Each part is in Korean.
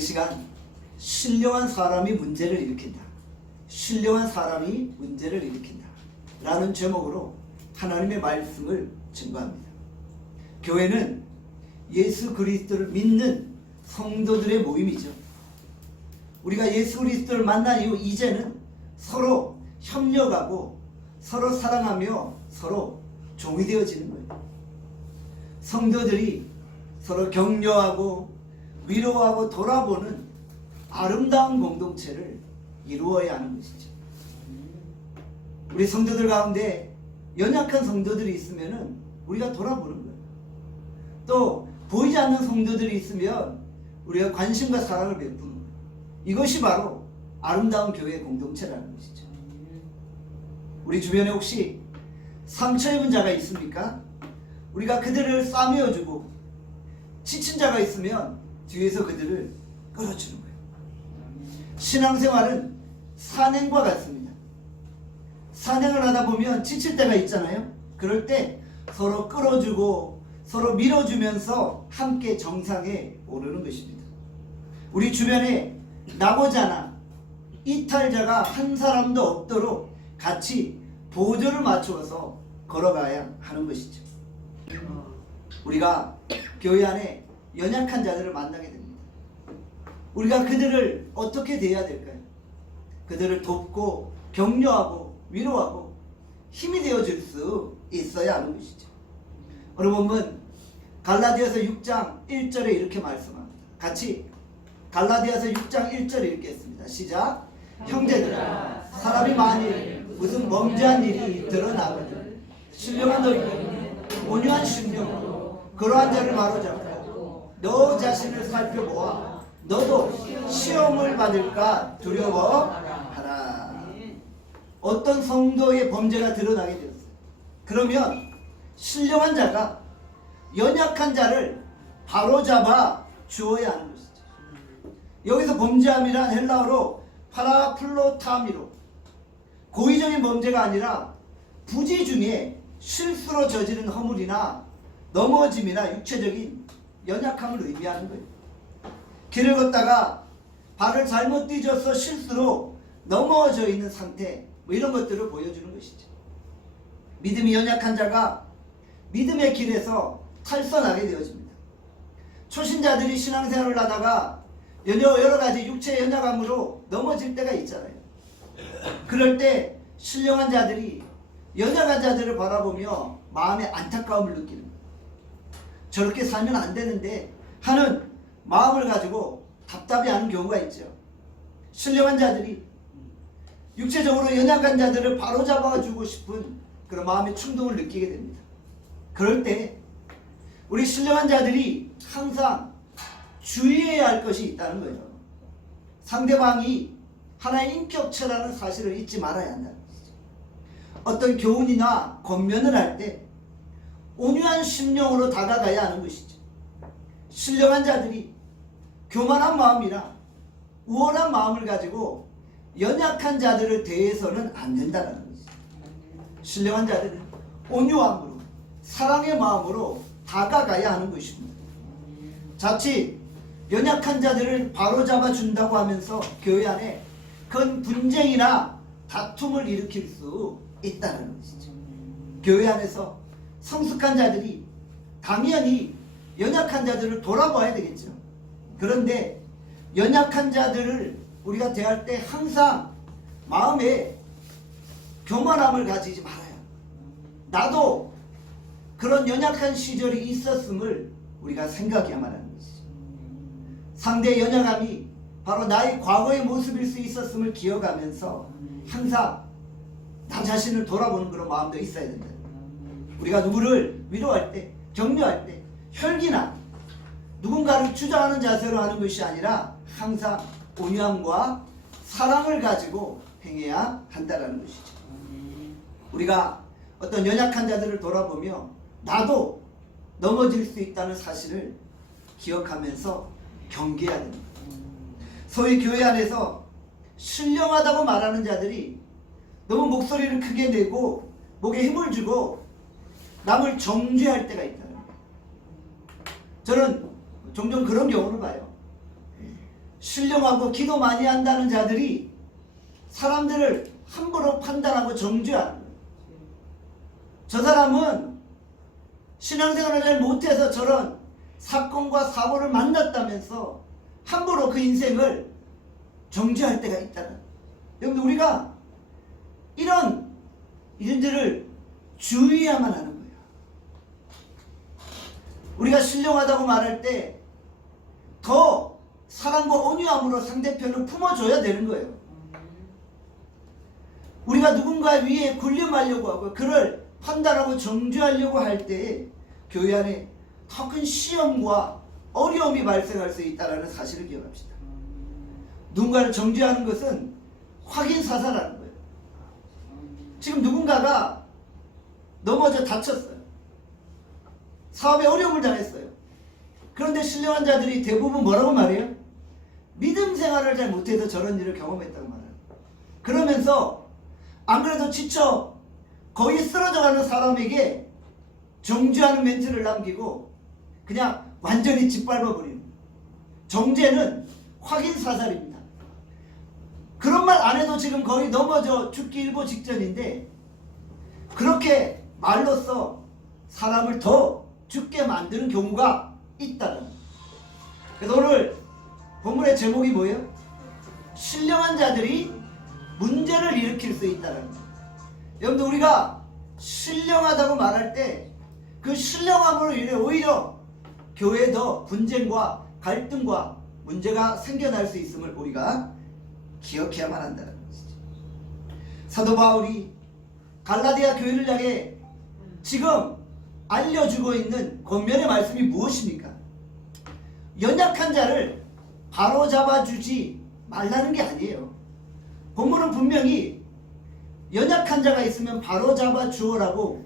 이 시간 신령한 사람이 문제를 일으킨다. 신령한 사람이 문제를 일으킨다. 라는 제목으로 하나님의 말씀을 증거합니다. 교회는 예수 그리스도를 믿는 성도들의 모임이죠. 우리가 예수 그리스도를 만난 이후 이제는 서로 협력하고 서로 사랑하며 서로 종이 되어지는 거예요. 성도들이 서로 격려하고 위로하고 돌아보는 아름다운 공동체를 이루어야 하는 것이죠. 우리 성도들 가운데 연약한 성도들이 있으면 우리가 돌아보는 거예요. 또 보이지 않는 성도들이 있으면 우리가 관심과 사랑을 베푸는 거예요. 이것이 바로 아름다운 교회의 공동체라는 것이죠. 우리 주변에 혹시 상처 입은 자가 있습니까? 우리가 그들을 싸매어주고 지친 자가 있으면 뒤에서 그들을 끌어주는 거예요. 신앙생활은 산행과 같습니다. 산행을 하다 보면 지칠 때가 있잖아요. 그럴 때 서로 끌어주고 서로 밀어주면서 함께 정상에 오르는 것입니다. 우리 주변에 낙오자나 이탈자가 한 사람도 없도록 같이 보조를 맞추어서 걸어가야 하는 것이죠. 우리가 교회 안에 연약한 자들을 만나게 됩니다. 우리가 그들을 어떻게 대해야 될까요? 그들을 돕고 격려하고 위로하고 힘이 되어줄 수 있어야 하는 것이죠. 오늘 본문 갈라디아서 6장 1절에 이렇게 말씀합니다. 같이 갈라디아서 6장 1절 읽겠습니다. 시작. 형제들아, 사람이 만일 무슨 범죄한 일이 드러나거든 신령한 너희는 온유한 심령으로 그러한 자를 바로잡고 너 자신을 살펴보아 너도 시험을 받을까 두려워하라. 어떤 성도의 범죄가 드러나게 되었어요. 그러면 신령한 자가 연약한 자를 바로잡아 주어야 하는 것이죠. 여기서 범죄함이란 헬라어로 파라플로타미로 고의적인 범죄가 아니라 부지 중에 실수로 저지른 허물이나 넘어짐이나 육체적인 연약함을 의미하는 거예요. 길을 걷다가 발을 잘못 뒤져서 실수로 넘어져 있는 상태, 뭐 이런 것들을 보여주는 것이죠. 믿음이 연약한 자가 믿음의 길에서 탈선하게 되어집니다. 초신자들이 신앙생활을 하다가 여러 가지 육체의 연약함으로 넘어질 때가 있잖아요. 그럴 때 신령한 자들이 연약한 자들을 바라보며 마음의 안타까움을 느끼는 거예요. 저렇게 살면 안 되는데 하는 마음을 가지고 답답해하는 경우가 있죠. 신령한 자들이 육체적으로 연약한 자들을 바로잡아주고 싶은 그런 마음의 충동을 느끼게 됩니다. 그럴 때 우리 신령한 자들이 항상 주의해야 할 것이 있다는 거예요. 상대방이 하나의 인격체라는 사실을 잊지 말아야 한다는 것이죠. 어떤 교훈이나 권면을 할 때 온유한 심령으로 다가가야 하는 것이죠. 신령한 자들이 교만한 마음이나 우월한 마음을 가지고 연약한 자들을 대해서는 안 된다는 것이죠. 신령한 자들은 온유함으로 사랑의 마음으로 다가가야 하는 것입니다. 자칫 연약한 자들을 바로잡아 준다고 하면서 교회 안에 큰 분쟁이나 다툼을 일으킬 수 있다는 것이죠. 교회 안에서 성숙한 자들이 당연히 연약한 자들을 돌아봐야 되겠죠. 그런데 연약한 자들을 우리가 대할 때 항상 마음에 교만함을 가지지 말아요. 나도 그런 연약한 시절이 있었음을 우리가 생각해야만 하는 것이죠. 상대의 연약함이 바로 나의 과거의 모습일 수 있었음을 기억하면서 항상 나 자신을 돌아보는 그런 마음도 있어야 된다. 우리가 누구를 위로할 때, 격려할 때 혈기나 누군가를 주장하는 자세로 하는 것이 아니라 항상 온유함과 사랑을 가지고 행해야 한다는 것이죠. 우리가 어떤 연약한 자들을 돌아보며 나도 넘어질 수 있다는 사실을 기억하면서 경계해야 됩니다. 소위 교회 안에서 신령하다고 말하는 자들이 너무 목소리를 크게 내고 목에 힘을 주고 남을 정죄할 때가 있다는 거예요. 저는 종종 그런 경우를 봐요. 신령하고 기도 많이 한다는 자들이 사람들을 함부로 판단하고 정죄하는 거예요. 저 사람은 신앙생활을 잘 못해서 저런 사건과 사고를 만났다면서 함부로 그 인생을 정죄할 때가 있다는 거예요. 여러분, 우리가 이런 일들을 주의해야만 하는 거예요. 우리가 신령하다고 말할 때 더 사랑과 온유함으로 상대편을 품어줘야 되는 거예요. 우리가 누군가 위에 군림하려고 하고 그를 판단하고 정죄하려고 할 때 교회 안에 더 큰 시험과 어려움이 발생할 수 있다는 사실을 기억합시다. 누군가를 정죄하는 것은 확인 사살하는 거예요. 지금 누군가가 넘어져 다쳤어요. 사업에 어려움을 당했어요. 그런데 신령한 자들이 대부분 뭐라고 말해요? 믿음 생활을 잘 못해서 저런 일을 경험했다고 말해요. 그러면서 안 그래도 지쳐 거의 쓰러져가는 사람에게 정죄하는 멘트를 남기고 그냥 완전히 짓밟아버리는, 정죄는 확인 사살입니다. 그런 말 안 해도 지금 거의 넘어져 죽기 일보 직전인데 그렇게 말로써 사람을 더 죽게 만드는 경우가 있다는 거예요. 그래서 오늘 본문의 제목이 뭐예요? 신령한 자들이 문제를 일으킬 수 있다는 거예요. 여러분들, 우리가 신령하다고 말할 때 그 신령함으로 인해 오히려 교회에 더 분쟁과 갈등과 문제가 생겨날 수 있음을 우리가 기억해야만 한다는 것이죠. 사도 바울이 갈라디아 교회를 향해 지금 알려주고 있는 권면의 말씀이 무엇입니까? 연약한 자를 바로잡아주지 말라는 게 아니에요. 본문은 분명히 연약한 자가 있으면 바로잡아 주어라고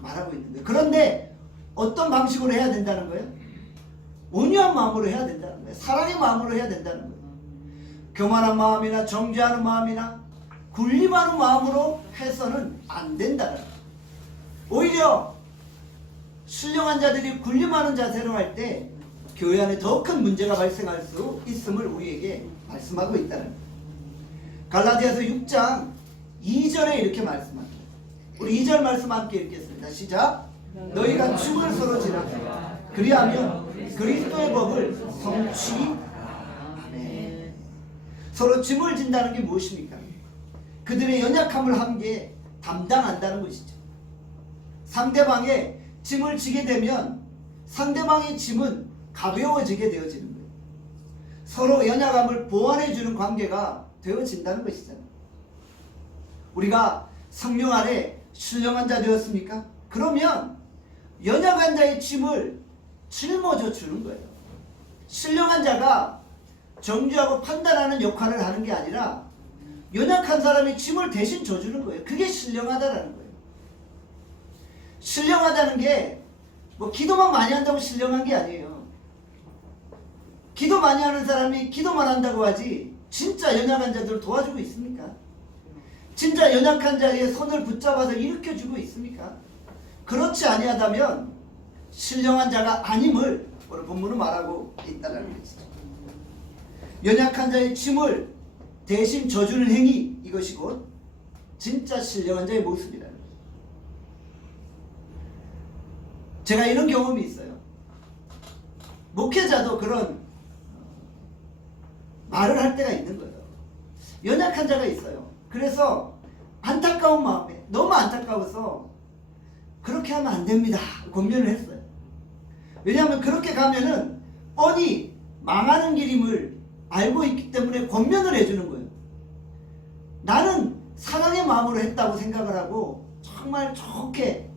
말하고 있는데, 그런데 어떤 방식으로 해야 된다는 거예요? 온유한 마음으로 해야 된다는 거예요. 사랑의 마음으로 해야 된다는 거예요. 교만한 마음이나 정죄하는 마음이나 군림하는 마음으로 해서는 안 된다는 거예요. 오히려 신령한 자들이 군림하는 자세로 할 때 교회 안에 더 큰 문제가 발생할 수 있음을 우리에게 말씀하고 있다는 거예요. 갈라디아서 6장 2절에 이렇게 말씀합니다. 우리 2절 말씀 함께 읽겠습니다. 시작. 너희가 춤을 서로 지라. 그리하면 그리스도의 법을 성취하네. 서로 짐을 진다는 게 무엇입니까? 그들의 연약함을 함께 담당한다는 것이죠. 상대방의 짐을 지게 되면 상대방의 짐은 가벼워지게 되어지는 거예요. 서로 연약함을 보완해주는 관계가 되어진다는 것이잖아요. 우리가 성령 안에 신령한 자 되었습니까? 그러면 연약한 자의 짐을 짊어져 주는 거예요. 신령한 자가 정죄하고 판단하는 역할을 하는 게 아니라 연약한 사람의 짐을 대신 져주는 거예요. 그게 신령하다라는 거예요. 신령하다는 게 뭐 기도만 많이 한다고 신령한 게 아니에요. 기도 많이 하는 사람이 기도만 한다고 하지 진짜 연약한 자들을 도와주고 있습니까? 진짜 연약한 자의 손을 붙잡아서 일으켜주고 있습니까? 그렇지 아니하다면 신령한 자가 아님을 오늘 본문은 말하고 있다는 것이죠. 연약한 자의 짐을 대신 져주는 행위, 이것이 곧 진짜 신령한 자의 모습이라는 거예요. 제가 이런 경험이 있어요. 목회자도 그런 말을 할 때가 있는 거예요. 연약한 자가 있어요. 그래서 안타까운 마음에, 너무 안타까워서 그렇게 하면 안 됩니다 권면을 했어요. 왜냐하면 그렇게 가면은 뻔히 망하는 길임을 알고 있기 때문에 권면을 해주는 거예요. 나는 사랑의 마음으로 했다고 생각을 하고 정말 좋게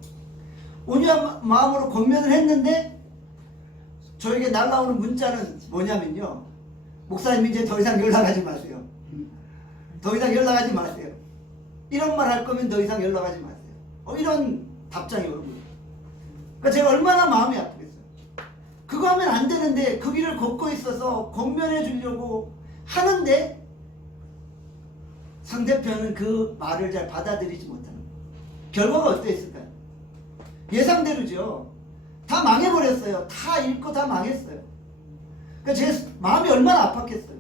온유한 마음으로 권면을 했는데 저에게 날라오는 문자는 뭐냐면요, 목사님 이제 더 이상 연락하지 마세요. 더 이상 연락하지 마세요. 이런 말 할 거면 더 이상 연락하지 마세요. 이런 답장이 오는 거예요. 그러니까 제가 얼마나 마음이 아프겠어요. 그거 하면 안 되는데 그 길을 걷고 있어서 권면해 주려고 하는데 상대편은 그 말을 잘 받아들이지 못하는 거예요. 결과가 어땠을까요? 예상대로죠. 다 망해버렸어요. 다 잃고 다 망했어요. 그러니까 제 마음이 얼마나 아팠겠어요.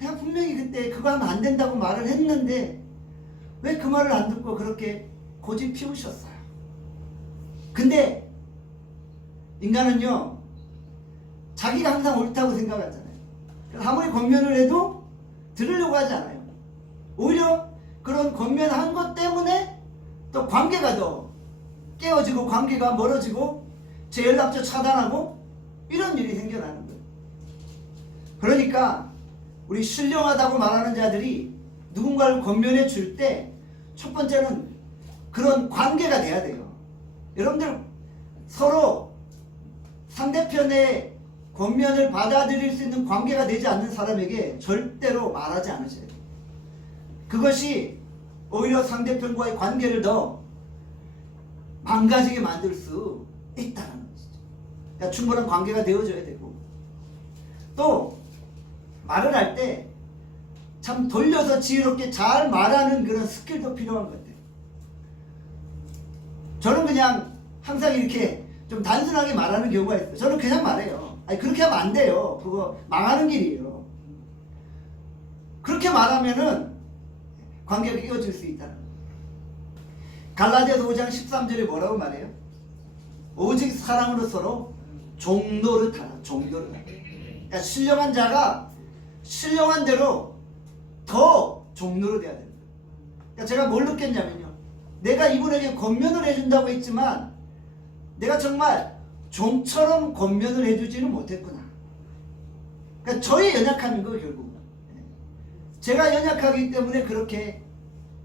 내가 분명히 그때 그거 하면 안 된다고 말을 했는데 왜 그 말을 안 듣고 그렇게 고집 피우셨어요. 근데 인간은요 자기가 항상 옳다고 생각하잖아요. 아무리 권면을 해도 들으려고 하지 않아요. 오히려 그런 권면한 것 때문에 또 관계가 더 깨어지고 관계가 멀어지고 제 연락처 차단하고 이런 일이 생겨나는 거예요. 그러니까 우리 신령하다고 말하는 자들이 누군가를 권면해 줄 때 첫 번째는 그런 관계가 돼야 돼요. 여러분들 서로 상대편의 권면을 받아들일 수 있는 관계가 되지 않는 사람에게 절대로 말하지 않으셔야 돼요. 그것이 오히려 상대편과의 관계를 더 망가지게 만들 수 있다는 것이죠. 그러니까 충분한 관계가 되어줘야 되고 또 말을 할 때 참 돌려서 지혜롭게 잘 말하는 그런 스킬도 필요한 것 같아요. 저는 그냥 항상 이렇게 좀 단순하게 말하는 경우가 있어요. 저는 그냥 말해요. 아니 그렇게 하면 안 돼요. 그거 망하는 길이에요. 그렇게 말하면은 관계가 이어질 수 있다는 거예요. 갈라디아서 5장 13절에 뭐라고 말해요? 오직 사랑으로 서로 종노릇하라. 종노릇하라. 그러니까 신령한 자가 신령한 대로 더 종노릇해야 됩니다. 그러니까 제가 뭘 느꼈냐면요. 내가 이분에게 권면을 해준다고 했지만 내가 정말 종처럼 권면을 해주지는 못했구나. 그러니까 저의 연약함인 거 결국. 제가 연약하기 때문에 그렇게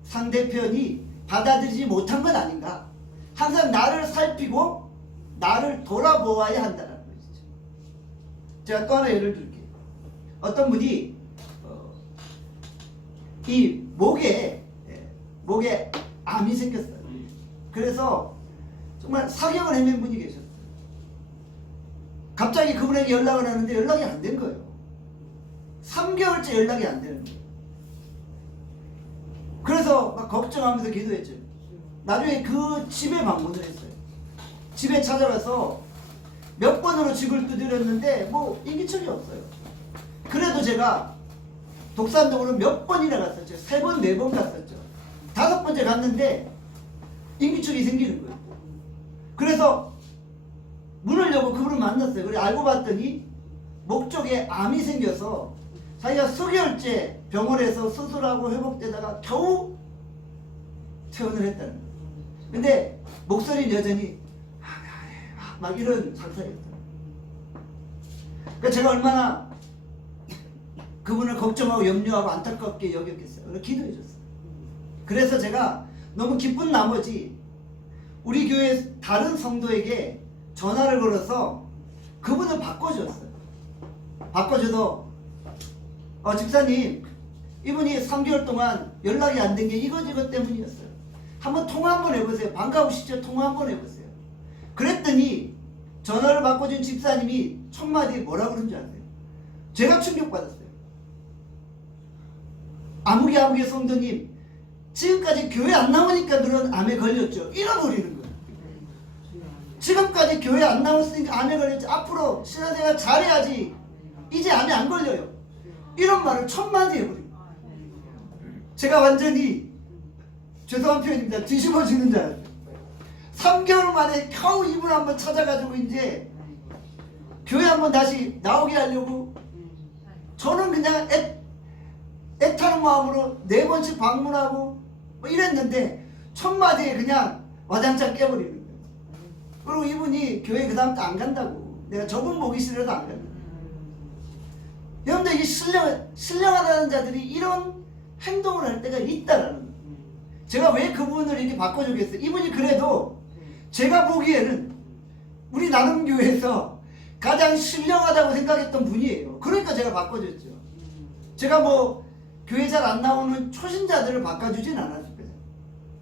상대편이 받아들이지 못한 건 아닌가. 항상 나를 살피고 나를 돌아보아야 한다는 것이죠. 제가 또 하나 예를 들게요. 어떤 분이 이 목에 암이 생겼어요. 그래서 정말 사경을 헤맨 분이 계셨어요. 갑자기 그분에게 연락을 하는데 연락이 안 된 거예요. 3개월째 연락이 안 되는 거예요. 그래서 막 걱정하면서 기도했죠. 나중에 그 집에 방문을 했어요. 집에 찾아가서 몇 번으로 집을 두드렸는데 뭐 인기척이 없어요. 그래도 제가 독산동으로 몇 번이나 갔었죠. 3번, 4번 갔었죠. 5번째 갔는데 인기척이 생기는 거예요. 그래서 문을 열고 그분을 만났어요. 그래 알고 봤더니 목 쪽에 암이 생겨서 자기가 수개월째 병원에서 수술하고 회복되다가 겨우 퇴원을 했다는 거예요. 근데 목소리는 여전히 막 이런 상태였어요. 그러니까 제가 얼마나 그분을 걱정하고 염려하고 안타깝게 여겼겠어요. 그래서 기도해 줬어요. 그래서 제가 너무 기쁜 나머지 우리 교회 다른 성도에게 전화를 걸어서 그분을 바꿔줬어요. 바꿔줘서 집사님 이분이 3개월 동안 연락이 안 된 게 이것 때문이었어요. 한번 통화 한번 해보세요. 반가우시죠? 통화 한번 해보세요. 그랬더니 전화를 바꿔준 집사님이 첫 마디에 뭐라 그런 줄 아세요? 제가 충격받았어요. 아무개 성도님 지금까지 교회 안 나오니까 그런 암에 걸렸죠. 잃어버리는 거예요. 지금까지 교회 안 나왔으니까 암에 걸렸죠. 앞으로 신앙생활 잘해야지 이제 암에 안 걸려요. 이런 말을 첫 마디 해버려요. 제가 완전히 죄송한 표현입니다. 뒤집어지는 줄 알았어요. 3개월 만에 겨우 이분 한번 찾아가지고 이제 교회 한번 다시 나오게 하려고 저는 그냥 애타는 마음으로 4번씩 방문하고 뭐 이랬는데 첫 마디에 그냥 와장창 깨버리는 거예요. 그리고 이분이 교회 그 다음부터 안 간다고. 내가 저분 보기 싫어서 안 간다고. 여러분들 이 신령하다는 자들이 이런 행동을 할 때가 있다라는 거예요. 제가 왜 그분을 이렇게 바꿔주겠어요? 이분이 그래도 제가 보기에는 우리 나눔교회에서 가장 신령하다고 생각했던 분이에요. 그러니까 제가 바꿔줬죠. 제가 뭐 교회 잘 안 나오는 초신자들을 바꿔주진 않았을 거예요.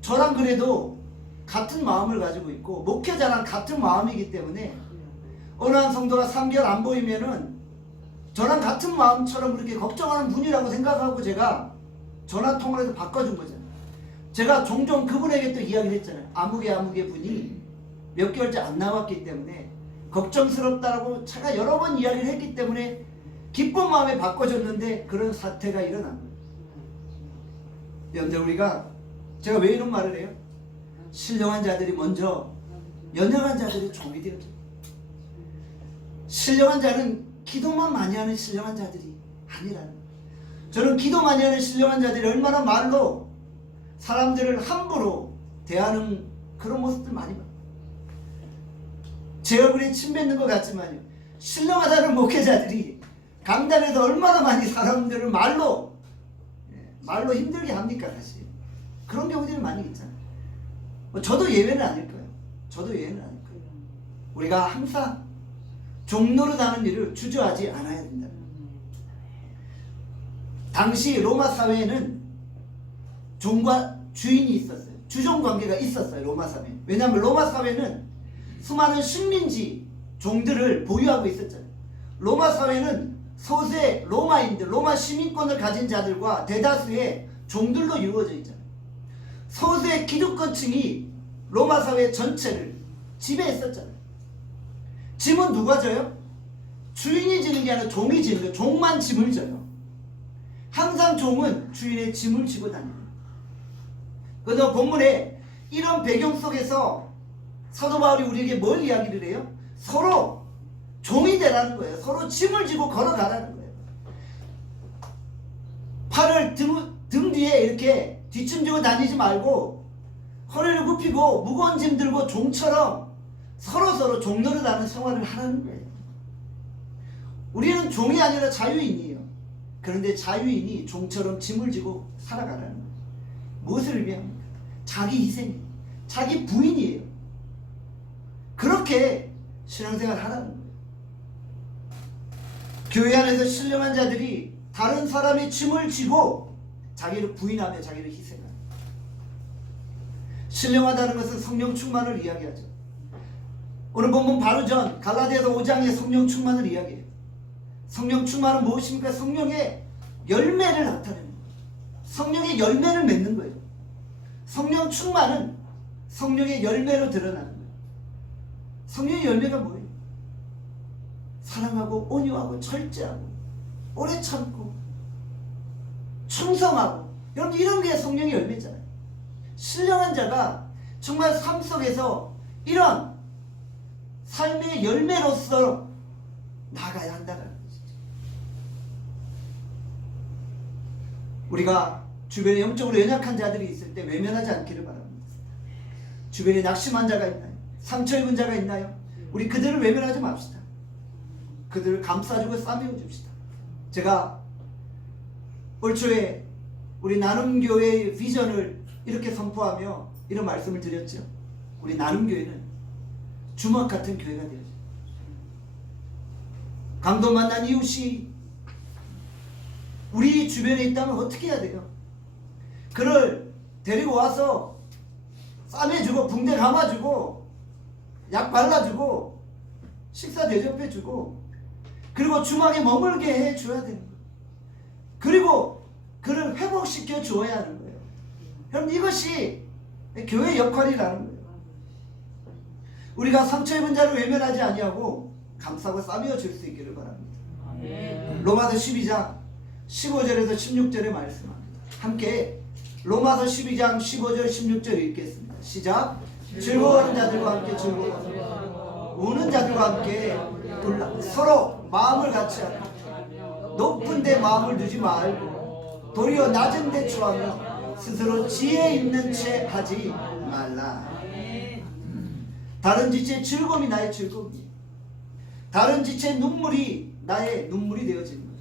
저랑 그래도 같은 마음을 가지고 있고 목회자랑 같은 마음이기 때문에 어느 한 성도가 3개월 안 보이면은 저랑 같은 마음처럼 그렇게 걱정하는 분이라고 생각하고 제가 전화 통화를 해서 바꿔준 거잖아요. 제가 종종 그분에게 또 이야기를 했잖아요. 아무개 분이 몇 개월째 안 나왔기 때문에 걱정스럽다라고 제가 여러 번 이야기를 했기 때문에 기쁜 마음에 바꿔줬는데 그런 사태가 일어난 거예요. 여러분들, 우리가 제가 왜 이런 말을 해요? 신령한 자들이 먼저 연약한 자들의 종이 되어져. 신령한 자는 기도만 많이 하는 신령한 자들이 아니라는 거예요. 저는 기도 많이 하는 신령한 자들이 얼마나 말로 사람들을 함부로 대하는 그런 모습들 많이 봐요. 제 얼굴에 침 뱉는 것 같지만요, 신령하다는 목회자들이 강단에서 얼마나 많이 사람들을 말로 힘들게 합니까? 사실 그런 경우들이 많이 있잖아요. 저도 예외는 아닐 거예요. 저도 예외는 아닐 거예요. 우리가 항상 종노릇하는 일을 주저하지 않아야 된다. 당시 로마 사회에는 종과 주인이 있었어요. 주종 관계가 있었어요. 로마 사회. 왜냐하면 로마 사회는 수많은 식민지 종들을 보유하고 있었잖아요. 로마 사회는 소수의 로마인들, 로마 시민권을 가진 자들과 대다수의 종들로 이루어져 있잖아요. 소수의 기득권층이 로마 사회 전체를 지배했었잖아요. 짐은 누가 져요? 주인이 지는 게 아니라 종이 지는 거예요. 종만 짐을 져요. 항상 종은 주인의 짐을 지고 다닙니다. 그래서 본문에 이런 배경 속에서 사도 바울이 우리에게 뭘 이야기를 해요? 서로 종이 되라는 거예요. 서로 짐을 지고 걸어가라는 거예요. 팔을 등 뒤에 이렇게 뒷짐지고 다니지 말고 허리를 굽히고 무거운 짐 들고 종처럼 서로 종노릇하는 생활을 하라는 거예요. 우리는 종이 아니라 자유인이에요. 그런데 자유인이 종처럼 짐을 지고 살아가라는 거예요. 무엇을 의미합니까? 자기 희생, 자기 부인이에요. 그렇게 신앙생활 하라는 거예요. 교회 안에서 신령한 자들이 다른 사람의 짐을 지고 자기를 부인하며 자기를 희생하는 거예요. 신령하다는 것은 성령 충만을 이야기하죠. 오늘 본문 바로 전 갈라디아서 5장의 성령 충만을 이야기해요. 성령 충만은 무엇입니까? 성령의 열매를 나타내는 거예요. 성령의 열매를 맺는 거예요. 성령 충만은 성령의 열매로 드러나는 거예요. 성령의 열매가 뭐예요? 사랑하고 온유하고 절제하고 오래 참고 충성하고, 여러분 이런 게 성령의 열매잖아요. 신령한 자가 정말 삶 속에서 이런 삶의 열매로서 나가야 한다는 것이죠. 우리가 주변에 영적으로 연약한 자들이 있을 때 외면하지 않기를 바랍니다. 주변에 낙심한 자가 있나요? 상처 입은 자가 있나요? 우리 그들을 외면하지 맙시다. 그들을 감싸주고 싸매어 줍시다. 제가 올 초에 우리 나눔교회의 비전을 이렇게 선포하며 이런 말씀을 드렸죠. 우리 나눔교회는 주먹 같은 교회가 되어요. 강도 만난 이웃이 우리 주변에 있다면 어떻게 해야 돼요? 그를 데리고 와서 싸매주고 붕대 감아주고 약 발라주고 식사 대접해주고 그리고 주막에 머물게 해줘야 되는 거예요. 그리고 그를 회복시켜 주어야 하는 거예요. 여러분 이것이 교회의 역할이라는 거예요. 우리가 상처 입은 자를 외면하지 아니하고 감싸고 싸매어 줄 수 있기를 바랍니다. 로마서 12장 15절에서 16절에 말씀합니다. 함께 로마서 12장 15절 16절 읽겠습니다. 시작. 즐거워하는 자들과 함께 즐거워하고 우는 자들과 함께 울라. 서로 마음을 같이 하라. 높은 데 마음을 두지 말고 도리어 낮은 데 추하며 스스로 지혜 있는 채 하지 말라. 다른 지체의 즐거움이 나의 즐거움이에요. 다른 지체의 눈물이 나의 눈물이 되어지는 거예요.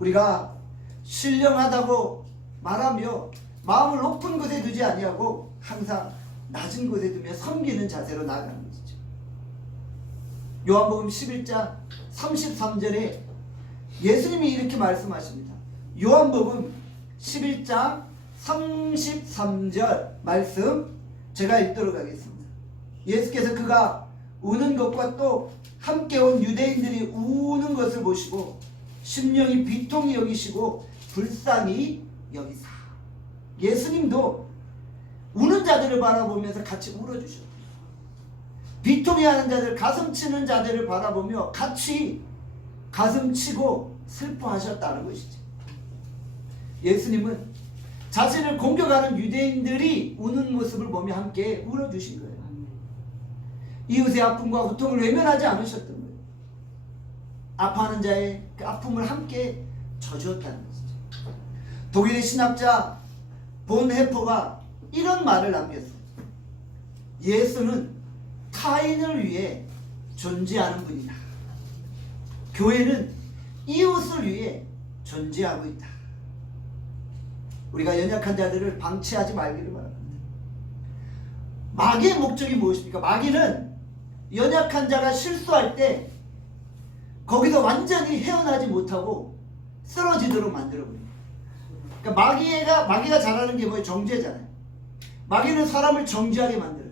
우리가 신령하다고 말하며 마음을 높은 곳에 두지 아니하고 항상 낮은 곳에 두며 섬기는 자세로 나아가는 것이죠. 요한복음 11장 33절에 예수님이 이렇게 말씀하십니다. 요한복음 11장 33절 말씀 제가 읽도록 하겠습니다. 예수께서 그가 우는 것과 또 함께 온 유대인들이 우는 것을 보시고 심령이 비통히 여기시고 불쌍히 여기사. 예수님도 우는 자들을 바라보면서 같이 울어주셨고 비통해하는 자들, 가슴 치는 자들을 바라보며 같이 가슴 치고 슬퍼하셨다는 것이죠. 예수님은 자신을 공격하는 유대인들이 우는 모습을 보며 함께 울어주신 거예요. 이웃의 아픔과 고통을 외면하지 않으셨던 거예요. 아파하는 자의 그 아픔을 함께 져주었다는 것이죠. 독일의 신학자 본 헤퍼가 이런 말을 남겼어요. 예수는 타인을 위해 존재하는 분이다. 교회는 이웃을 위해 존재하고 있다. 우리가 연약한 자들을 방치하지 말기를 바랍니다. 마귀의 목적이 무엇입니까? 마귀는 연약한 자가 실수할 때 거기서 완전히 헤어나지 못하고 쓰러지도록 만들어버려요. 그러니까 마귀가 잘하는 게 뭐예요? 정죄잖아요. 마귀는 사람을 정죄하게 만들어요.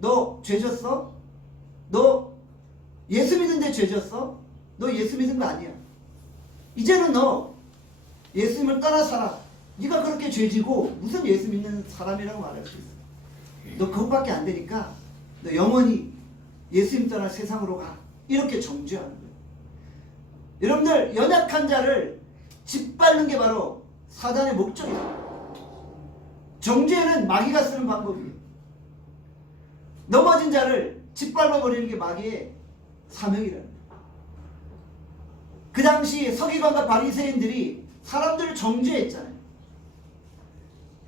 너 죄 졌어? 너 예수 믿는데 죄 졌어? 너 예수 믿은 거 아니야. 이제는 너 예수님을 따라 살아. 네가 그렇게 죄지고 무슨 예수 믿는 사람이라고 말할 수 있어. 너 그것밖에 안 되니까 너 영원히 예수님 따라 세상으로 가. 이렇게 정죄하는 거예요. 여러분들 연약한 자를 짓밟는 게 바로 사단의 목적이에요. 정죄는 마귀가 쓰는 방법이에요. 넘어진 자를 짓밟아버리는 게 마귀의 사명이라는 거예요. 그 당시 서기관과 바리새인들이 사람들을 정죄했잖아요.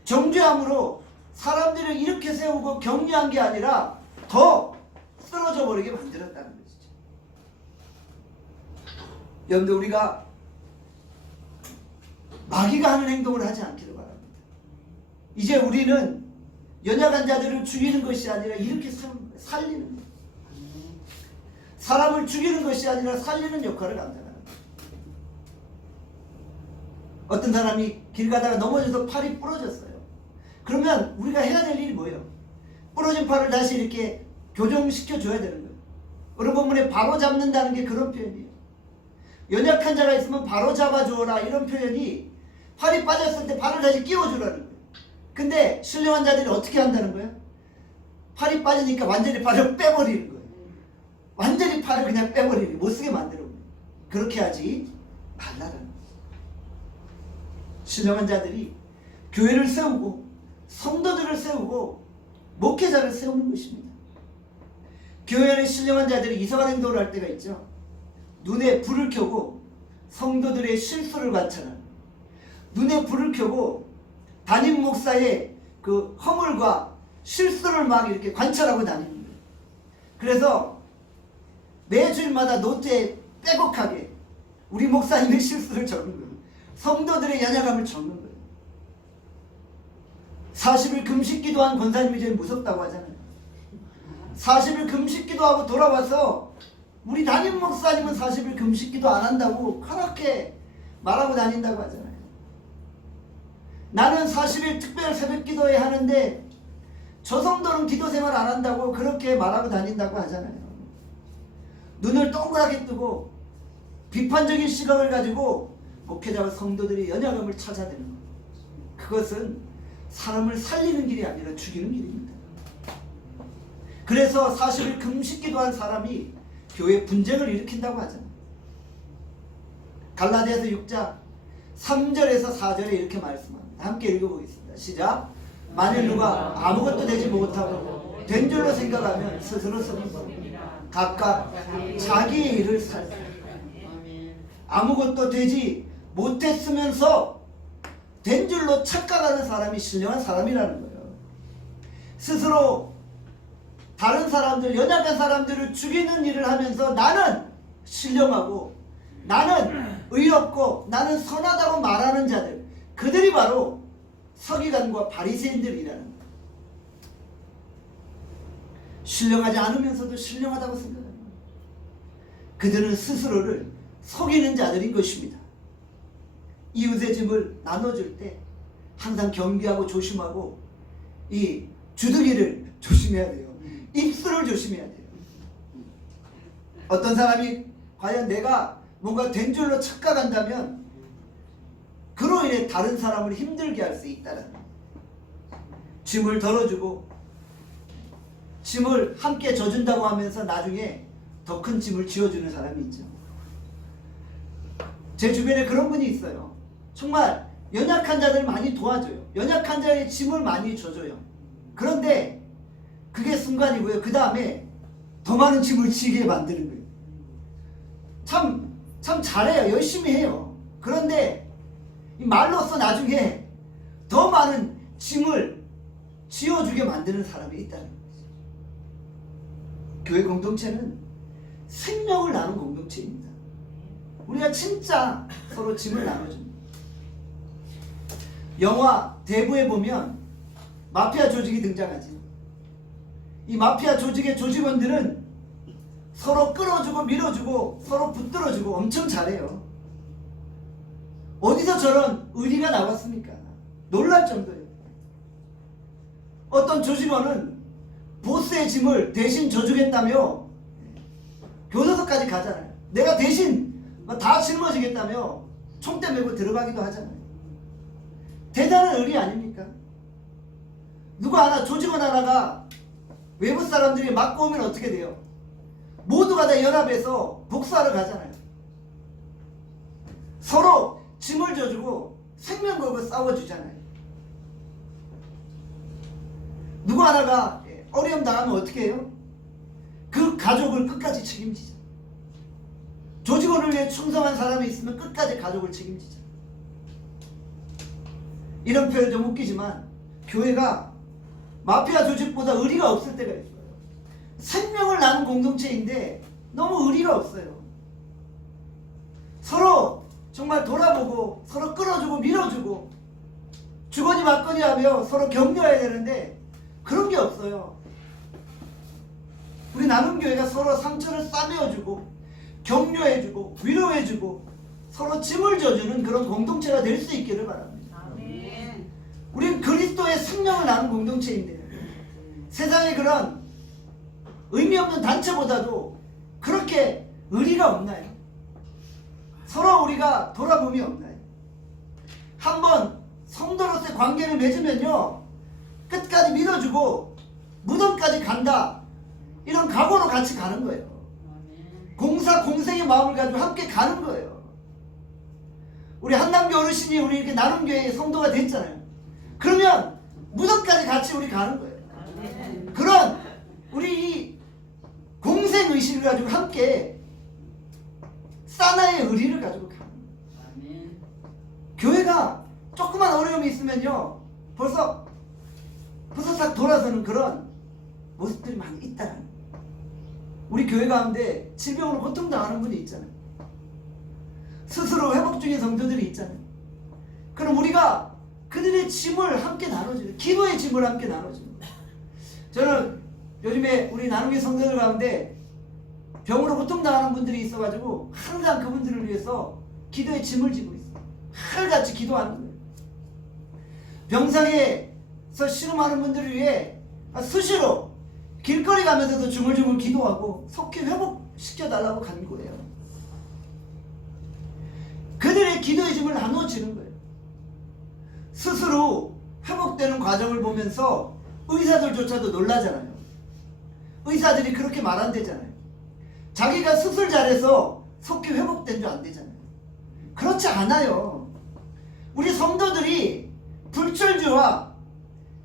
정죄함으로 사람들을 이렇게 세우고 격려한 게 아니라 더 쓰러져 버리게 만들었다는 것이죠. 여러분들 우리가 마귀가 하는 행동을 하지 않기를 바랍니다. 이제 우리는 연약한 자들을 죽이는 것이 아니라 이렇게 살리는 거예요. 사람을 죽이는 것이 아니라 살리는 역할을 감당하는 거예요. 어떤 사람이 길 가다가 넘어져서 팔이 부러졌어요. 그러면 우리가 해야 될 일이 뭐예요? 부러진 팔을 다시 이렇게 교정시켜 줘야 되는 거예요. 오늘 본문에 바로 잡는다는 게 그런 표현이에요. 연약한 자가 있으면 바로 잡아주어라, 이런 표현이 팔이 빠졌을 때 팔을 다시 끼워주라는 거예요. 근데 신령한 자들이 어떻게 한다는 거예요? 팔이 빠지니까 완전히 팔을 빼버리는 거예요. 완전히 팔을 그냥 빼버리는 거예요. 못쓰게 만드는 거예요. 그렇게 하지 말라는 거예요. 신령한 자들이 교회를 세우고 성도들을 세우고 목회자를 세우는 것입니다. 교회 안에 신령한 자들이 이상한 행동을 할 때가 있죠. 눈에 불을 켜고 성도들의 실수를 관찰하는, 눈에 불을 켜고 담임 목사의 그 허물과 실수를 막 이렇게 관찰하고 다니는 거예요. 그래서 매주일마다 노트에 빼곡하게 우리 목사님의 실수를 적는 거예요. 성도들의 연약함을 적는 거예요. 40일 금식 기도한 권사님이 제일 무섭다고 하잖아요. 40일 금식 기도하고 돌아와서 우리 담임 목사님은 40일 금식 기도 안 한다고 그렇게 말하고 다닌다고 하잖아요. 나는 40일 특별 새벽 기도회 하는데 저 성도는 기도 생활 안 한다고 그렇게 말하고 다닌다고 하잖아요. 눈을 동그랗게 뜨고 비판적인 시각을 가지고 목회자와 성도들이 연약함을 찾아내는 것. 그것은 사람을 살리는 길이 아니라 죽이는 길입니다. 그래서 40일 금식 기도한 사람이 교회 분쟁을 일으킨다고 하잖아요. 갈라디아서 6장 3절에서 4절에 이렇게 말씀합니다. 함께 읽어보겠습니다. 시작. 만일 누가 아무것도 되지 못하고 된 줄로 생각하면 스스로 썩는 겁니다. 각각 자기의 일을 살다. 아무것도 되지 못했으면서 된 줄로 착각하는 사람이 신령한 사람이라는 거예요. 스스로 다른 사람들, 연약한 사람들을 죽이는 일을 하면서 나는 신령하고 나는 의롭고 나는 선하다고 말하는 자들, 그들이 바로 서기관과 바리새인들이라는 거예요. 신령하지 않으면서도 신령하다고 생각합니다. 그들은 스스로를 속이는 자들인 것입니다. 이웃의 짐을 나눠줄 때 항상 경계하고 조심하고 이 주둥이를 조심해야 돼요. 입술을 조심해야 돼요. 어떤 사람이 과연 내가 뭔가 된 줄로 착각한다면 그로 인해 다른 사람을 힘들게 할 수 있다는 거예요. 짐을 덜어주고 짐을 함께 져준다고 하면서 나중에 더 큰 짐을 지어주는 사람이 있죠. 제 주변에 그런 분이 있어요. 정말 연약한 자들 많이 도와줘요. 연약한 자의 짐을 많이 져줘요. 그런데 그게 순간이고요. 그 다음에 더 많은 짐을 지게 만드는 거예요. 참 잘해요. 열심히 해요. 그런데 이 말로써 나중에 더 많은 짐을 지어주게 만드는 사람이 있다는 거죠. 교회 공동체는 생명을 나눈 공동체입니다. 우리가 진짜 서로 짐을 나눠줍니다. 영화 대부에 보면 마피아 조직이 등장하지. 이 마피아 조직의 조직원들은 서로 끌어주고 밀어주고 서로 붙들어주고 엄청 잘해요. 어디서 저런 의리가 나왔습니까? 놀랄 정도예요. 어떤 조직원은 보스의 짐을 대신 져주겠다며 교도소까지 가잖아요. 내가 대신 다 짊어지겠다며 총대 메고 들어가기도 하잖아요. 대단한 의리 아닙니까? 누구 하나, 조직원 하나가 외부 사람들이 맞고 오면 어떻게 돼요? 모두가 다 연합해서 복수하러 가잖아요. 서로 짐을 져주고 생명 걸고 싸워주잖아요. 누구 하나가 어려움 당하면 어떻게 해요? 그 가족을 끝까지 책임지죠. 조직원을 위해 충성한 사람이 있으면 끝까지 가족을 책임지죠. 이런 표현 좀 웃기지만 교회가 마피아 조직보다 의리가 없을 때가 있어요. 생명을 나눈 공동체인데 너무 의리가 없어요. 서로 정말 돌아보고 서로 끌어주고 밀어주고 주거니 받거니 하며 서로 격려해야 되는데 그런 게 없어요. 우리 나눔교회가 서로 상처를 싸매어주고 격려해주고 위로해주고 서로 짐을 져주는 그런 공동체가 될 수 있기를 바랍니다. 아멘. 우리는 그리스도의 생명을 나눈 공동체인데 세상에 그런 의미 없는 단체보다도 그렇게 의리가 없나요? 서로 우리가 돌아봄이 없나요? 한번 성도로서의 관계를 맺으면요 끝까지 믿어주고 무덤까지 간다 이런 각오로 같이 가는 거예요. 공사 공생의 마음을 가지고 함께 가는 거예요. 우리 한남교 어르신이 우리 이렇게 나눔교회의 성도가 됐잖아요. 그러면 무덤까지 같이 우리 가는 거예요. 그런 우리 이 공생의식을 가지고 함께 사나의 의리를 가지고 가는 거예요. 교회가 조그만 어려움이 있으면요 벌써 싹 돌아서는 그런 모습들이 많이 있다는 거예요. 우리 교회 가운데 질병으로 고통당하는 분이 있잖아요. 스스로 회복 중인 성도들이 있잖아요. 그럼 우리가 그들의 짐을 함께 나눠주는, 기도의 짐을 함께 나눠주는 거예요. 저는 요즘에 우리 나눔의 성도들 가운데 병으로 고통당하는 분들이 있어가지고 항상 그분들을 위해서 기도의 짐을 지고 있어요. 하늘같이 기도하는 거예요. 병상에서 신음하는 분들을 위해 수시로 길거리 가면서도 중얼중얼 기도하고 속히 회복시켜달라고 간 거예요. 그들의 기도의 짐을 나눠주는 거예요. 스스로 회복되는 과정을 보면서 의사들조차도 놀라잖아요. 의사들이 그렇게 말한대잖아요. 자기가 수술 잘해서 속히 회복된 줄 안 되잖아요. 그렇지 않아요. 우리 성도들이 불철주와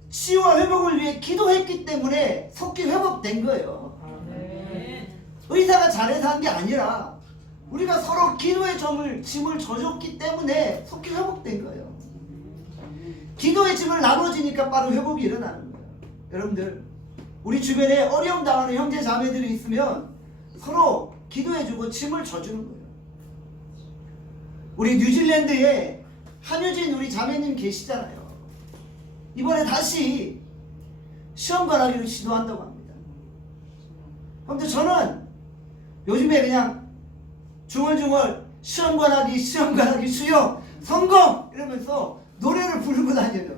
치유와 회복을 위해 기도했기 때문에 속히 회복된 거예요. 의사가 잘해서 한 게 아니라 우리가 서로 기도의 짐을 져줬기 때문에 속히 회복된 거예요. 기도의 짐을 나눠지니까 바로 회복이 일어나는 거예요. 여러분들 우리 주변에 어려움 당하는 형제 자매들이 있으면 서로 기도해주고 짐을 져주는 거예요. 우리 뉴질랜드에 한유진 우리 자매님 계시잖아요. 이번에 다시 시험관하기를 시도한다고 합니다. 그런데 저는 요즘에 그냥 중얼중얼 시험관하기 주여 성공 이러면서 노래를 부르고 다녀요.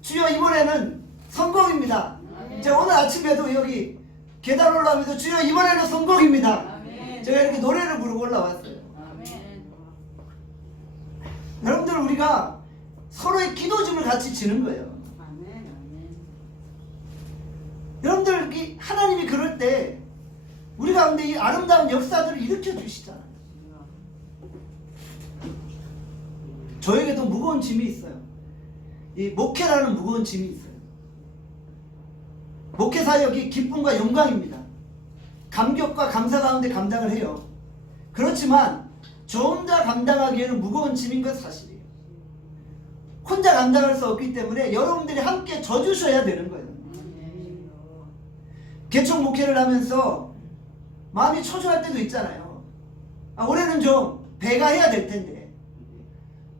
주여 이번에는 성공입니다. 제가 오늘 아침에도 여기 계단 올라오면서 주여 이번에는 성공입니다. 제가 이렇게 노래를 부르고 올라왔어요. 여러분들 우리가 서로의 기도짐을 같이 지는 거예요. 여러분들 하나님이 그럴 때 우리 가운데 이 아름다운 역사들을 일으켜 주시잖아요. 저에게도 무거운 짐이 있어요. 이 목회라는 무거운 짐이 있어요. 목회 사역이 기쁨과 영광입니다. 감격과 감사 가운데 감당을 해요. 그렇지만 저 혼자 감당하기에는 무거운 짐인 건 사실이에요. 혼자 감당할 수 없기 때문에 여러분들이 함께 져주셔야 되는 거예요. 개척 목회를 하면서 마음이 초조할 때도 있잖아요. 올해는 좀 배가 해야 될 텐데,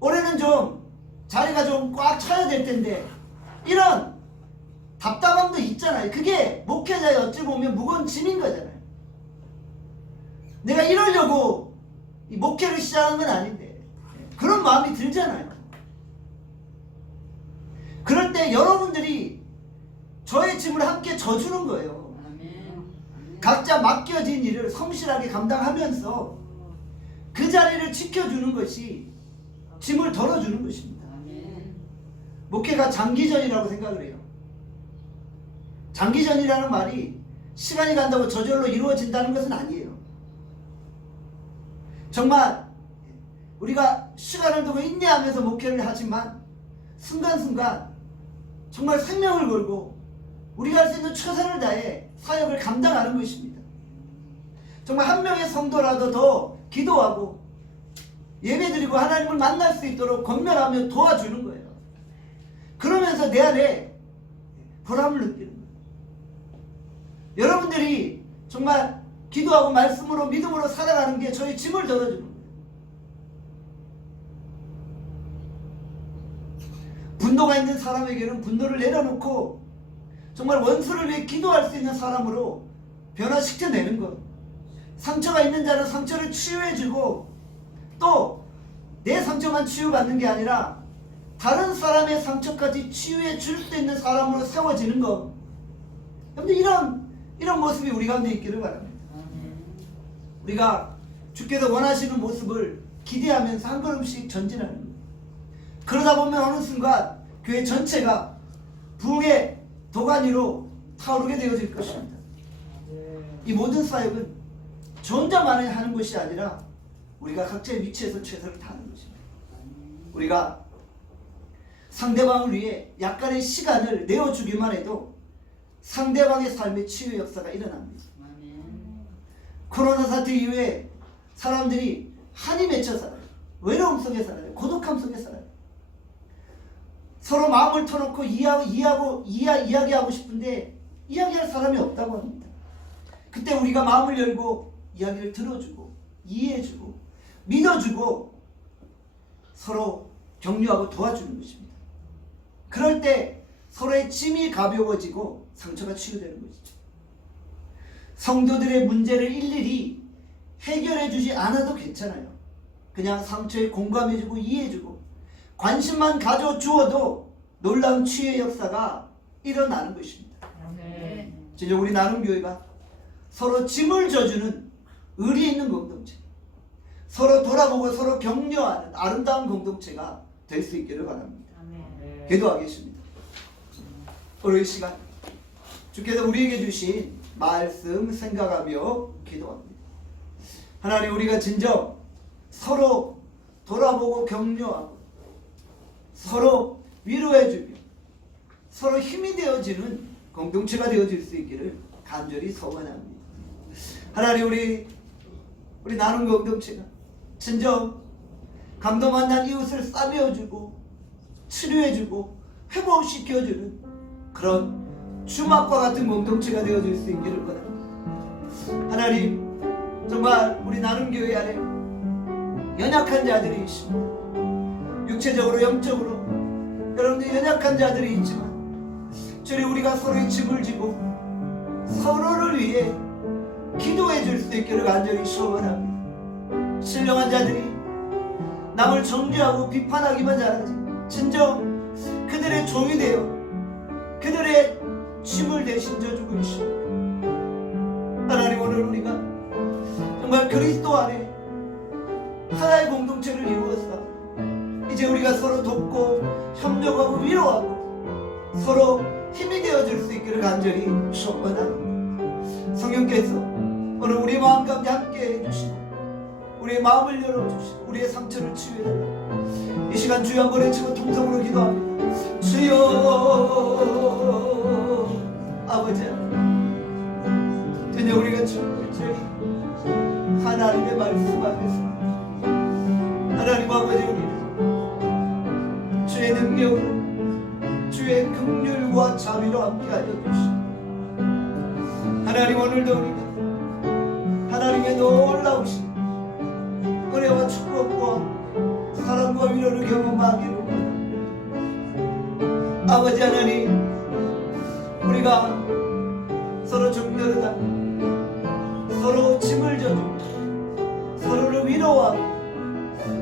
올해는 좀 자리가 좀 꽉 차야 될 텐데, 이런 답답함도 있잖아요. 그게 목회자의 어찌 보면 무거운 짐인 거잖아요. 내가 이러려고 이 목회를 시작한 건 아닌데 그런 마음이 들잖아요. 그럴 때 여러분들이 저의 짐을 함께 져주는 거예요. 각자 맡겨진 일을 성실하게 감당하면서 그 자리를 지켜주는 것이 짐을 덜어주는 것입니다. 목회가 장기전이라고 생각을 해요. 장기전이라는 말이 시간이 간다고 저절로 이루어진다는 것은 아니에요. 정말 우리가 시간을 두고 인내하면서 목회를 하지만 순간순간 정말 생명을 걸고 우리가 할 수 있는 최선을 다해 사역을 감당하는 것입니다. 정말 한 명의 성도라도 더 기도하고 예배드리고 하나님을 만날 수 있도록 권면하며 도와주는 거예요. 그러면서 내 안에 보람을 느끼는 거예요. 여러분들이 정말 기도하고 말씀으로 믿음으로 살아가는 게 저희 짐을 덜어주는 거예요. 분노가 있는 사람에게는 분노를 내려놓고 정말 원수를 위해 기도할 수 있는 사람으로 변화시켜내는 것. 상처가 있는 자는 상처를 치유해주고 또 내 상처만 치유받는 게 아니라 다른 사람의 상처까지 치유해 줄 수 있는 사람으로 세워지는 것. 여러분들 이런 모습이 우리 가운데 있기를 바랍니다. 우리가 주께서 원하시는 모습을 기대하면서 한 걸음씩 전진하는 거예요. 그러다 보면 어느 순간 교회 전체가 부흥의 도가니로 타오르게 되어질 것입니다. 이 모든 사역은 저 혼자만 하는 것이 아니라 우리가 각자의 위치에서 최선을 다하는 것입니다. 우리가 상대방을 위해 약간의 시간을 내어주기만 해도 상대방의 삶의 치유 역사가 일어납니다. 코로나 사태 이후에 사람들이 한이 맺혀 살아요. 외로움 속에 살아요. 고독함 속에 살아요. 서로 마음을 터놓고 이야기하고 싶은데 이야기할 사람이 없다고 합니다. 그때 우리가 마음을 열고 이야기를 들어주고 이해해주고 믿어주고 서로 격려하고 도와주는 것입니다. 그럴 때 서로의 짐이 가벼워지고 상처가 치유되는 것이죠. 성도들의 문제를 일일이 해결해 주지 않아도 괜찮아요. 그냥 상처에 공감해주고 이해해주고 관심만 가져주어도 놀라운 치유의 역사가 일어나는 것입니다. 진짜 우리 나눔교회가 서로 짐을 져주는 의리 있는 공동체, 서로 돌아보고 서로 격려하는 아름다운 공동체가 될 수 있기를 바랍니다. 기도하겠습니다. 오늘 이 시간 주께서 우리에게 주신 말씀 생각하며 기도합니다. 하나님, 우리가 진정 서로 돌아보고 격려하고 서로 위로해주며 서로 힘이 되어지는 공동체가 되어질 수 있기를 간절히 소원합니다. 하나님, 우리 나눔 공동체가 진정 강도 만난 이웃을 싸매어주고 치료해주고 회복시켜주는 그런 주막과 같은 공동체가 되어질 수 있기를 바랍니다. 하나님, 정말 우리 나눔교회 안에 연약한 자들이 있습니다. 육체적으로 영적으로 여러분들 연약한 자들이 있지만 주님, 우리가 서로의 짐을 지고 서로를 위해 기도해 줄 수 있기를 간절히 소원합니다. 신령한 자들이 남을 정죄하고 비판하기만 잘하지 진정 그들의 종이 되어 그들의 짐을 대신 져주고 있습니다. 하나님, 오늘 우리가 정말 그리스도 안에 하나의 공동체를 이루어서 이제 우리가 서로 돕고 협력하고 위로하고 서로 힘이 되어줄 수 있기를 간절히 소원합니다. 성령께서 오늘 우리 마음 가운데 함께 해주시고 우리의 마음을 열어주시고 우리의 상처를 치유해달라. 이 시간 주여 한번 외치고 통성으로 기도합니다. 주여 아버지, 드디어 우리가 주의 하나님의 말씀 앞에서 하나님 아버지, 우리는 주의 능력으로 주의 긍휼과 자비로 함께하여 주시고, 하나님 오늘도 우리가 하나님의 놀라우신 은혜와 축복과 사랑과 위로를 경험하기로 아버지 하나님, 우리가 서로 정렬하다 서로 짐을 져주고 서로를 위로하고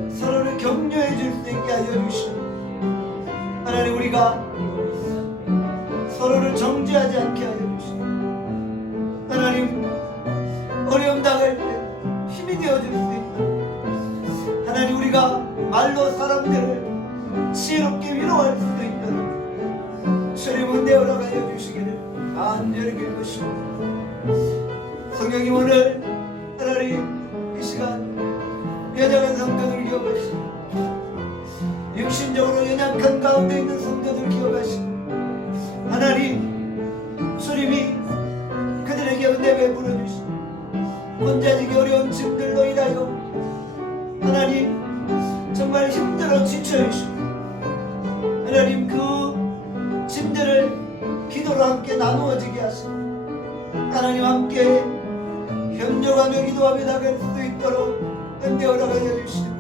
서로를 격려해 줄 수 있게 하여 주시고, 하나님 우리가 서로를 정죄하지 않게 하여 주시고, 하나님 어려움 당할 때 힘이 되어줄 수 있다. 하나님 우리가 말로 사람들을 지혜롭게 위로할 수도 있다. 주님은 내어라 가여 주시기를 간절히 기도하시고, 성령님 오늘 하나님 이 시간 연약한 성도들 기억하시고, 육신적으로 연약한 가운데 있는 성도들 기억하시고, 하나님 주님이 그들에게 은혜 베풀어 주시고, 혼자지기 어려운 짐들로 인하여 하나님 정말 힘들어 지쳐 계시고, 하나님 그 짐들을 기도로 함께 나누어지게 하시고, 하나님 함께 협력하며 기도하며 나갈 수 있도록 은혜하여 주시고,